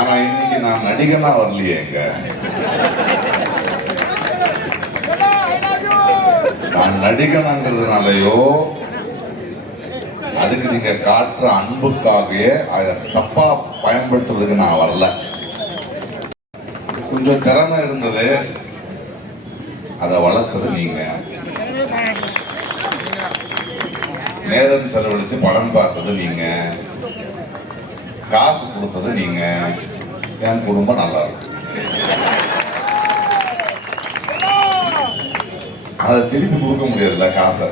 ஆனா இன்னைக்கு நான் நடிகனா வரலையே. நான் நடிகனாங்கிறதுனாலயோ அதுக்கு நீங்க காட்டுற அன்புக்காகவே அதை தப்பா பயன்படுத்துறதுக்கு நான் வரல. கொஞ்சம் திறமை இருந்தது, அதை வளர்த்தது நீங்க. நேரம் செலவழிச்சு படம் பார்த்தது நீங்க, காசு கொடுத்தது நீங்க. என் குடும்பம் நல்லா இருக்கு. அதை திருப்பி கொடுக்க முடியாதுல்ல காசை.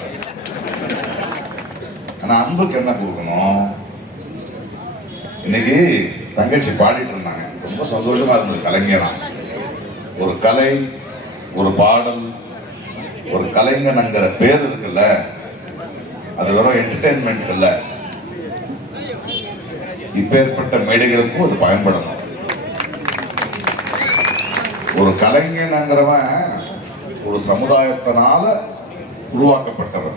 ஆனா அன்புக்கு என்ன கொடுக்கணும்? இன்னைக்கு தங்கச்சி பாடிட்டு இருந்தாங்க, ரொம்ப சந்தோஷமா இருந்தது. கலைஞனா ஒரு கலை, ஒரு பாடல், ஒரு கலைஞனுங்கிற பேர் இருக்குல்ல, அது வெறும் என்டர்டெயின்மெண்ட் இல்ல. இப்பேற்பட்ட மேடைகளுக்கும் அது பயன்படணும். ஒரு கலைஞனுங்கிறவன் ஒரு சமுதாயத்தினால உருவாக்கப்பட்டவர்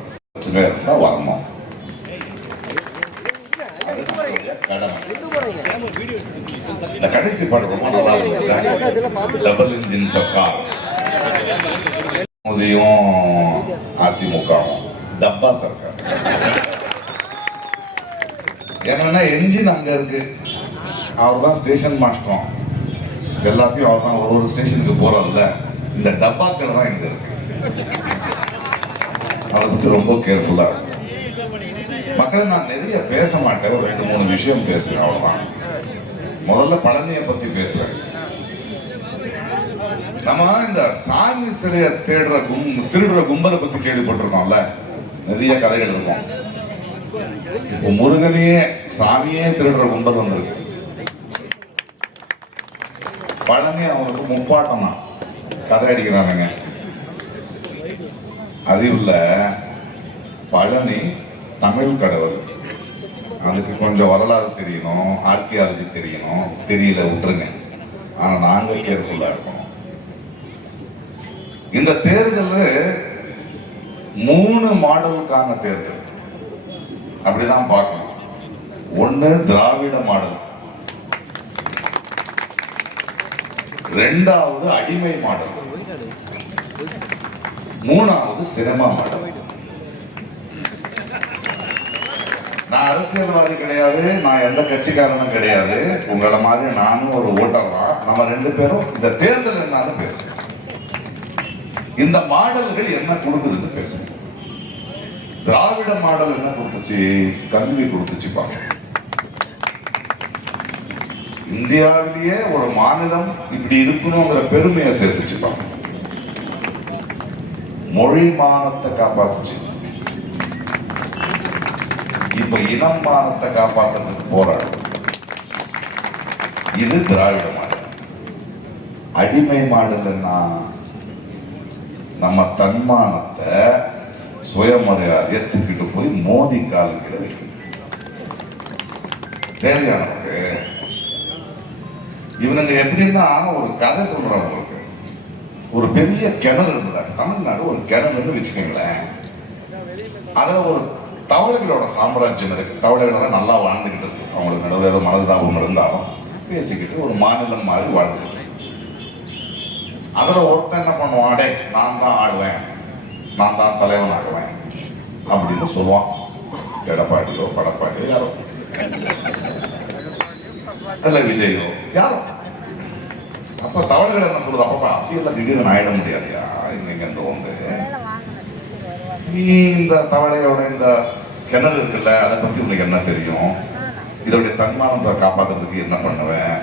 இருந்தா வரணும். இந்த கடைசி பாட்டு ரொம்ப நல்லா இருக்கு. டபுள் இன்ஜின் சர்க்கார், மோதியும் அதிமுகவும் டப்பா சர்க்கார். என்னன்னா என்ஜின் அங்க இருக்கு, அவர் தான் ஸ்டேஷன் மாஸ்டரும், எல்லாத்தையும் அவர் தான் ஒரு ஸ்டேஷனுக்கு போறதில்ல. இந்த டப்பாக்கள் தான் இங்க இருக்கு. அதை பத்தி ரொம்ப கேர்ஃபுல்லா இருக்கும். மக்கள் நான் நிறைய பேச மாட்டேன், ஒரு 2-3 விஷயம் பேசுவேன், அவ்வளவுதான். முதல்ல பழனியை பத்தி பேசுறேன். நம்ம இந்த சாமி சிலைய திருடுற கும்பலை பத்தி கேள்விப்பட்டிருக்கோம்ல, நிறைய கதைகள் இருக்கும். இப்போ முருகனையே சாமியே திருடுற கும்பல் வந்திருக்கு. பழனி அவனுக்கு முப்பாட்டம் தான் கதை அடிக்கிறானுங்க. அறிவுல பழனி தமிழ் கடவுள், அதுக்கு கொஞ்சம் வரலாறு தெரியணும், ஆர்கியாலஜி தெரியணும். தெரியல விட்டுருங்க, ஆனா நாங்க கேர்ஃபுல்லா இருக்கணும். இந்த தேர்தல் 3 மாடலுக்கான தேர்தல், அப்படிதான் பார்க்கணும். ஒண்ணு திராவிட மாடல், 2வது அடிமை மாடல், 3வது சினிமா மாடல். நான் அரசியல்வாதி கிடையாது, நான் எந்த கட்சிக்காரனும் கிடையாது. உங்களை மாதிரி நானும் ஒரு ஓட்டர் தான். நம்ம 2 பேரும் இந்த தேர்தல் என்னன்னு பேசுவோம். இந்த மாடல்கள் என்ன கொடுக்குதுன்னு பேசுவோம். திராவிட மாடல் என்ன கொடுத்துச்சு? கல்வி கொடுத்துச்சு. பாருங்க, இந்தியாவிலேயே ஒரு மாநிலம் இப்படி இருக்கணுங்கிற பெருமையை சேர்த்துச்சு. பாருங்க, மொழி மானத்தை காப்பாத்துச்சு. இப்ப இனம் மானத்தை காப்பாத்துறதுக்கு போராடும். இது திராவிட மாடல். அடிமை மாடல்னா நம்ம தன்மானத்தை, சுயமரியாதையை தூக்கிட்டு போய் மோதி கால் கீழே வைக்கணும். தேவையானவங்க இவனுங்க எப்படின்னா ஒரு கதை சொல்றாங்க. உங்களுக்கு ஒரு பெரிய கிணறு இருந்ததா, தமிழ்நாடு ஒரு கிணறுன்னு வச்சுக்கோங்களேன். அதுல ஒரு தவளைகளோட சாம்ராஜ்யம் இருக்கு. தவளைகளெல்லாம் நல்லா வாழ்ந்துகிட்டு இருக்கு. அவங்களுக்கு நடுவில் ஏதோ மனதாபம் இருந்தாலும் பேசிக்கிட்டு ஒரு மாநிலம் மாதிரி வாழ்ந்துட்டு. அதுல ஒருத்தன் என்ன பண்ணுவான், அடே நான் தான் ஆடுவேன், நான் தான் தலைவன் ஆகுவேன் அப்படின்னு சொல்லுவான். எடப்பாடியோ படப்பாடியோ யாரோ, இல்ல விஜயோ யாரோ. அப்ப தவளைகள் என்ன சொல்லுது, அப்பப்பா அப்படியெல்லாம் திடீர்னு ஆயிட முடியாதுயா, இன்னைக்கு அந்த வந்து நீ இந்த தவளையோட இந்த கிணறு இருக்குல்ல, அதை பத்தி உனக்கு என்ன தெரியும்? இதோடைய தன்மானத்தை காப்பாற்றுறதுக்கு என்ன பண்ணுவேன்,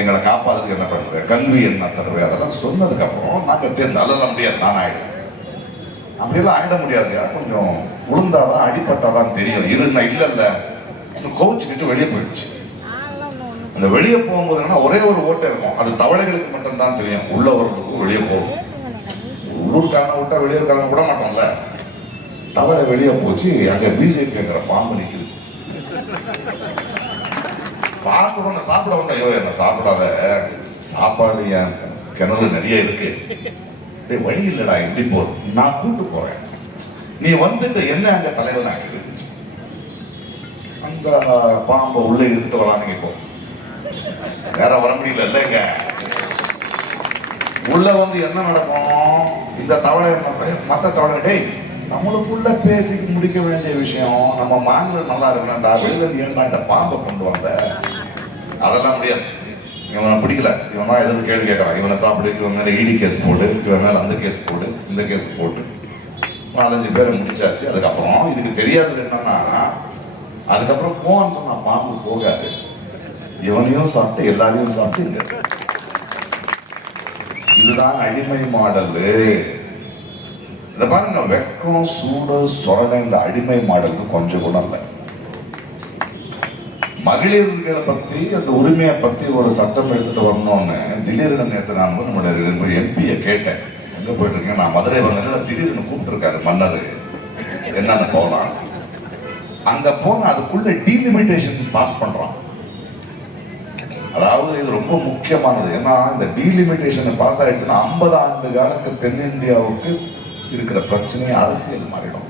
எங்களை காப்பாற்றுறதுக்கு என்ன பண்ணுவேன், கல்வி என்ன தருவேன், அதெல்லாம் சொன்னதுக்கு அப்புறம் நாங்கள் தேர்ந்தல்ல முடியாது, நான் ஆயிடுவேன். அப்படியெல்லாம் ஆயிட முடியாதுயா, கொஞ்சம் உளுந்தாதான் அடிப்பட்டாதான் தெரியும். இருன்னா இல்ல கோவிச்சுக்கிட்டு வெளியே போயிடுச்சு. அந்த வெளியே போகும்போது என்னன்னா ஒரே ஒரு ஓட்டை இருக்கும், அது தவளைகளுக்கு மட்டும்தான் தெரியும். உள்ள வர்றதுக்கும் வெளியே போகும். உள்ளூர்காரனை விட்டா வெளியூர்காரனை விட மாட்டோம்ல. தவளை வெளியே போச்சு, அங்க பிஜேபிங்கிற பாம்பு நிக்குது. பார்த்து ஒண்ணு சாப்பிட வந்த, ஐயோ என்ன சாப்பிடாத, சாப்பாடு என் கிணறு நிறைய இருக்கு, வழி இல்லடா, எப்படி போதும், நான் கூட்டு போறேன், நீ வந்துட்டு என்ன அங்க தலைவன் ஆகிடுச்சு. அந்த பாம்பை உள்ள இழுத்துட்டு வரானுங்க. இப்போ வேற வர முடியல இல்லைங்க. உள்ள வந்து என்ன நடக்கும்? இந்த தவளை மற்ற தவளை, டேய் நம்மளுக்குள்ள பேசி முடிக்க வேண்டிய விஷயம், நம்ம மாநிலம் நல்லா இருக்கணும்டா, வெளியில ஏன்டா இந்த பாம்பை கொண்டு வந்த, அதெல்லாம் முடியாது. இவனை பிடிக்கல, இவன் தான் எதுவும் கேள்வி கேட்கறான், இவனை சாப்பிடு, இவன் மேல இடி கேஸ் போடு, இவன் மேல அந்த கேஸ் போடு, இந்த கேஸ் போட்டு 4-5 பேரை முடிச்சாச்சு. அதுக்கப்புறம் இதுக்கு தெரியாதது என்னன்னா, அதுக்கப்புறம் போவான்னு சொன்னா பாம்பு போகாது, இவனையும் சாப்பிட்டு எல்லாரையும் சாப்பிட்டு. இதுதான் அடிமை மாடல். இத பாருங்க, வெக்கம் சூடு சொரணை இந்த அடிமை மாடலுக்கு கொஞ்சம் கூட இல்லை. மகளிர்களை பத்தி அந்த உரிமையை பத்தி ஒரு சட்டம் எடுத்துட்டு வரணும்னு திடீர்னு நேற்று நான் வந்து நம்மளுடைய எம்பியை கேட்டேன், எங்க போயிட்டு இருக்கேன், நான் மதுரை வரல, திடீர்னு கூப்பிட்டு இருக்காரு மன்னர், என்னன்னு போகலாம். அங்க போன அதுக்குள்ள டீலிமிட்டேஷன் பாஸ் பண்றான். அதாவது இது ரொம்ப முக்கியமானது. ஏன்னா இந்த டீலிமிட்டேஷன் பாஸ் ஆயிடுச்சுன்னா 50 ஆண்டு காலத்துக்கு தென்னிந்தியாவுக்கு இருக்கிற பிரச்சனையை அரசியல் மாறிடும்.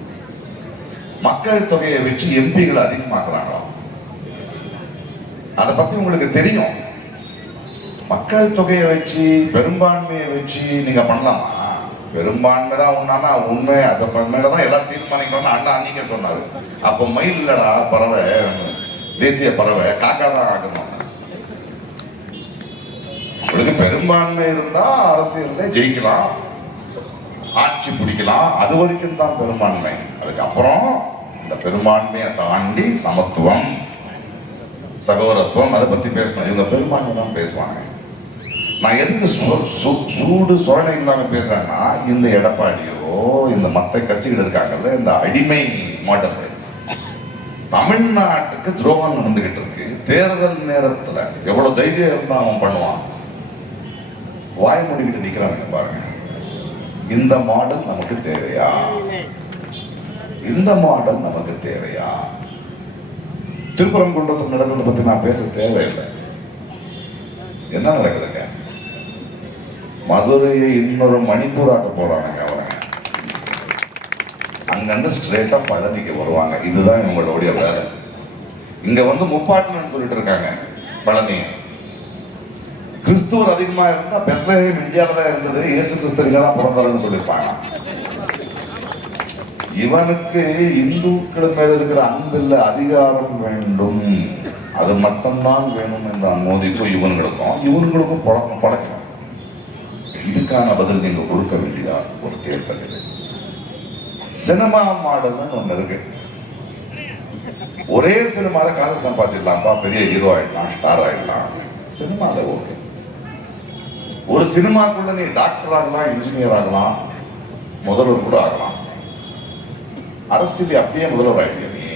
மக்கள் தொகையை வச்சு எம்பிகளை அதிகமாக்குறாங்களாம். அதை பத்தி உங்களுக்கு தெரியும். மக்கள் தொகையை வச்சு பெரும்பான்மையை வச்சு நீங்க பண்ணலாமா? பெரும்பான்மை தான் உண்மைனா உண்மை, அதை மேலதான் எல்லாம் தீர்மானிக்கணும்னு அண்ணா அன்னைக்கே சொன்னாரு. அப்ப மயில் இல்லடா பறவை, தேசிய பறவை, காக்கா தான் ஆகணும். உங்களுக்கு பெரும்பான்மை இருந்தா அரசியல்ல ஜெயிக்கலாம், ஆட்சி பிடிக்கலாம், அது வரைக்கும் தான் பெரும்பான்மை. அதுக்கப்புறம் இந்த பெரும்பான்மையை தாண்டி சமத்துவம், சகோதரத்துவம், அதை பத்தி பேசணும். இவங்க பெரும்பான்மை தான் பேசுவாங்க. நான் எதுக்கு சூடு சொரணை இல்லாம பேசுறேன்னா, இந்த எடப்பாடியோ இந்த மத்த கட்சிகள் இருக்காங்கல்ல, இந்த அடிமை மாடல் தமிழ்நாட்டுக்கு துரோகம் நடந்துகிட்டு இருக்கு. தேர்தல் நேரத்துல எவ்வளவு தைரியம் இருந்தா அவன் பண்ணுவான், வாய் மூடிக்கிட்டு நிக்கிறானுங்க பாருங்க. இந்த மாடல் நமக்கு தேவையா? இந்த மாடல் நமக்கு தேவையா? திருப்பரங்குன்றத்தில் நடக்கிறத பத்தி நான் பேச தேவையில்லை. என்ன நடக்குதுங்க? மதுரையை இன்னொரு மணிப்பூராக்க போறாங்க அவனுங்க. அங்கிருந்து ஸ்ட்ரெயிட்டா பழனிக்கு வருவாங்க. இதுதான் இவங்களுடைய வேலை. இங்க வந்து முப்பாட்டணும்னு சொல்லிட்டு இருக்காங்க. பழனி கிறிஸ்துவர் அதிகமா இருந்தா பெத்லஹேம் இந்தியாவில தான் இருந்தது, இயேசு கிறிஸ்து இங்க தான் பிறந்தாருன்னு சொல்லியிருப்பாங்க. இவனுக்கு இந்துக்கள் மேல இருக்கிற அன்பில்ல அதிகாரம் வேண்டும், அது மட்டும்தான் வேணும் என்ற மோதிக்கும் இவனுங்களுக்கும் பழக்கம். இதுக்கான பதில் நீங்க கொடுக்க வேண்டியதா ஒரு தேர்தல். இது சினிமா மாடல்னு ஒண்ணு இருக்கு. ஒரே சினிமால காசு சம்பாதிச்சிடலாம்ப்பா, பெரிய ஹீரோ ஆயிடலாம், ஸ்டார் ஆயிடலாம். சினிமால ஓகே. ஒரு சினிமாக்குள்ள நீ டாக்டர் ஆகலாம், இன்ஜினியர் ஆகலாம், முதல்வர் கூட ஆகலாம். அரசியல் அப்படியே முதல்வர் ஆயிடுங்க. நீ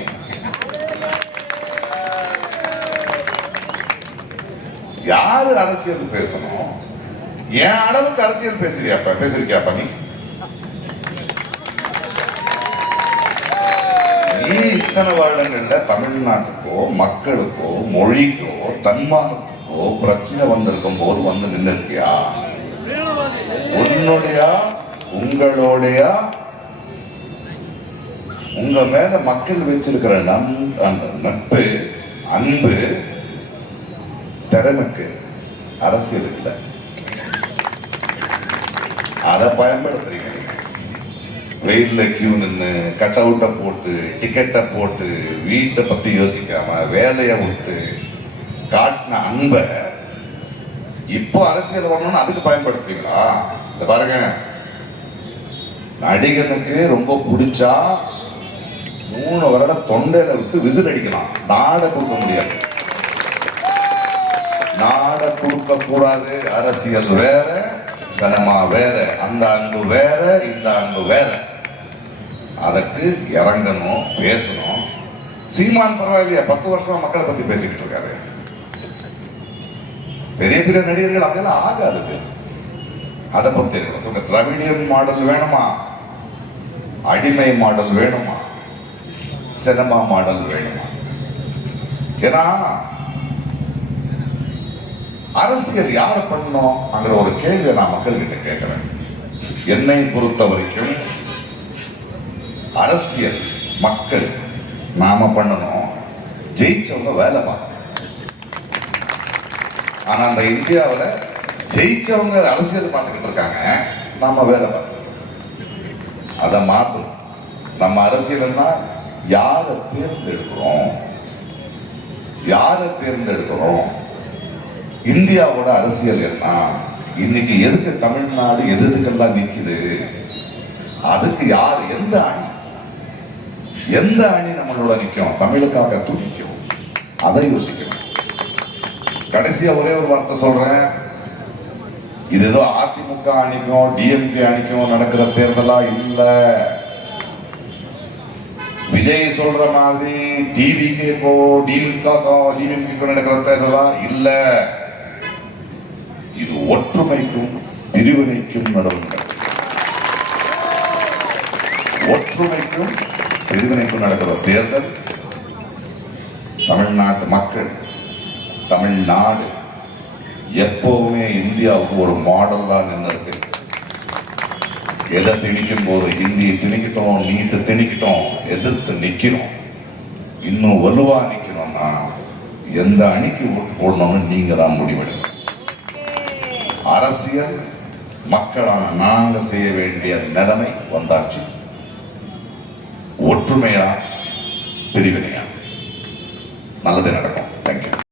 யாரு அரசியல் பேசணும்? என் அளவுக்கு அரசியல் பேசிருக்கியாப்பா நீ? நீ இத்தனை வருடங்கள்ல தமிழ்நாட்டுக்கோ மக்களுக்கோ மொழிக்கோ தன்மானத்துக்கோ பிரச்சனை வந்திருக்கும் போது வந்து நின்று இருக்கியா? உங்களுடைய உங்க மேல மக்கள் வச்சிருக்கிற நட்பு, அன்பு, திறமைக்கு அரசியல் இல்லை. அதை பயன்படுத்துறீங்க. வெயில்ல கியூ நின்று கட் அவுட்டை போட்டு டிக்கெட்டை போட்டு வீட்டை பத்தி யோசிக்காம வேலையை விட்டு காட்டின அன்பை இப்போ அரசியல் வரணும்னு அதுக்கு பயன்படுத்துவீங்களா? இந்த பாருங்க, நடிகனுக்கு ரொம்ப பிடிச்சா 3 வருடம் தொண்டையில விட்டு விசில் அடிக்கலாம், நாட கொடுக்க முடியாது. நாட கொடுக்க கூடாது. அரசியல் வேற, சினிமா வேற, அந்த அன்பு வேற, இந்த அன்பு வேற. அதற்கு இறங்கணும், பேசணும். சீமான் பரவாயில்லையா, 10 வருஷமா மக்களை பத்தி பேசிக்கிட்டு இருக்காரு. பெரிய பெரிய நடிகர்கள் அப்படியெல்லாம் ஆகாது. அதை பத்தி இருக்கணும். திராவிடியன் மாடல் வேணுமா, அடிமை மாடல் வேணுமா, சினிமா மாடல் வேணுமா? ஏன்னா அரசியல் யாரை பண்ணணும் அங்கிற ஒரு கேள்வியை நான் மக்கள் கிட்ட கேட்கிறேன். என்னை பொறுத்த வரைக்கும் அரசியல் மக்கள் நாம பண்ணணும், ஜெயிச்சவங்க வேலை பார்க்கணும். ஆனா அந்த இந்தியாவில் ஜெயிச்சவங்க அரசியல் பார்த்துக்கிட்டு இருக்காங்க, நாம வேலை பார்த்துக்கிட்டு இருக்கோம். அதை மாற்றணும். நம்ம அரசியல்னா யாரை தேர்ந்தெடுக்கிறோம், யாரை தேர்ந்தெடுக்கிறோம். இந்தியாவோட அரசியல் என்ன, இன்னைக்கு எதுக்கு தமிழ்நாடு எதுக்கெல்லாம் நிக்குது, அதுக்கு யார், எந்த அணி நம்மளோட நிற்கும், தமிழுக்காக துடிக்கும், அதை யோசிக்கணும். கடைசியா ஒரே ஒரு வார்த்தை சொல்றேன், இது ஏதோ அதிமுக அணிக்கும் டிஎம்கே அணிக்கும் நடக்கிற தேர்தலா இல்ல. விஜய் சொல்ற மாதிரி டிவிகேக்கோ டிஎம்கேக்கோ நடக்கிற தேர்தலா இல்ல. இது ஒற்றுமைக்கும் பிரிவினைக்கும் நடுவுங்க, ஒற்றுமைக்கும் பிரிவினைக்கும் நடக்கிற தேர்தல். தமிழ்நாட்டு மக்கள், தமிழ்நாடு எப்பவுமே இந்தியாவுக்கு ஒரு மாடலா நின்று இருக்கு. எதை திணிக்கும் போது இந்தியை திணிக்கிட்டோம், நீட்டு திணிக்கிட்டோம், எதிர்த்து நிக்கணும். இன்னும் வலுவா நிக்கணும்னா எந்த அணிக்கு ஓட்டு போடணும்னு நீங்க தான் முடிவெடுங்க. அரசியல் மக்களான நாங்க செய்ய வேண்டிய நிலைமை வந்தாச்சு. ஒற்றுமையா பிரிவினையா நல்லது நடக்கும். தேங்க்யூ.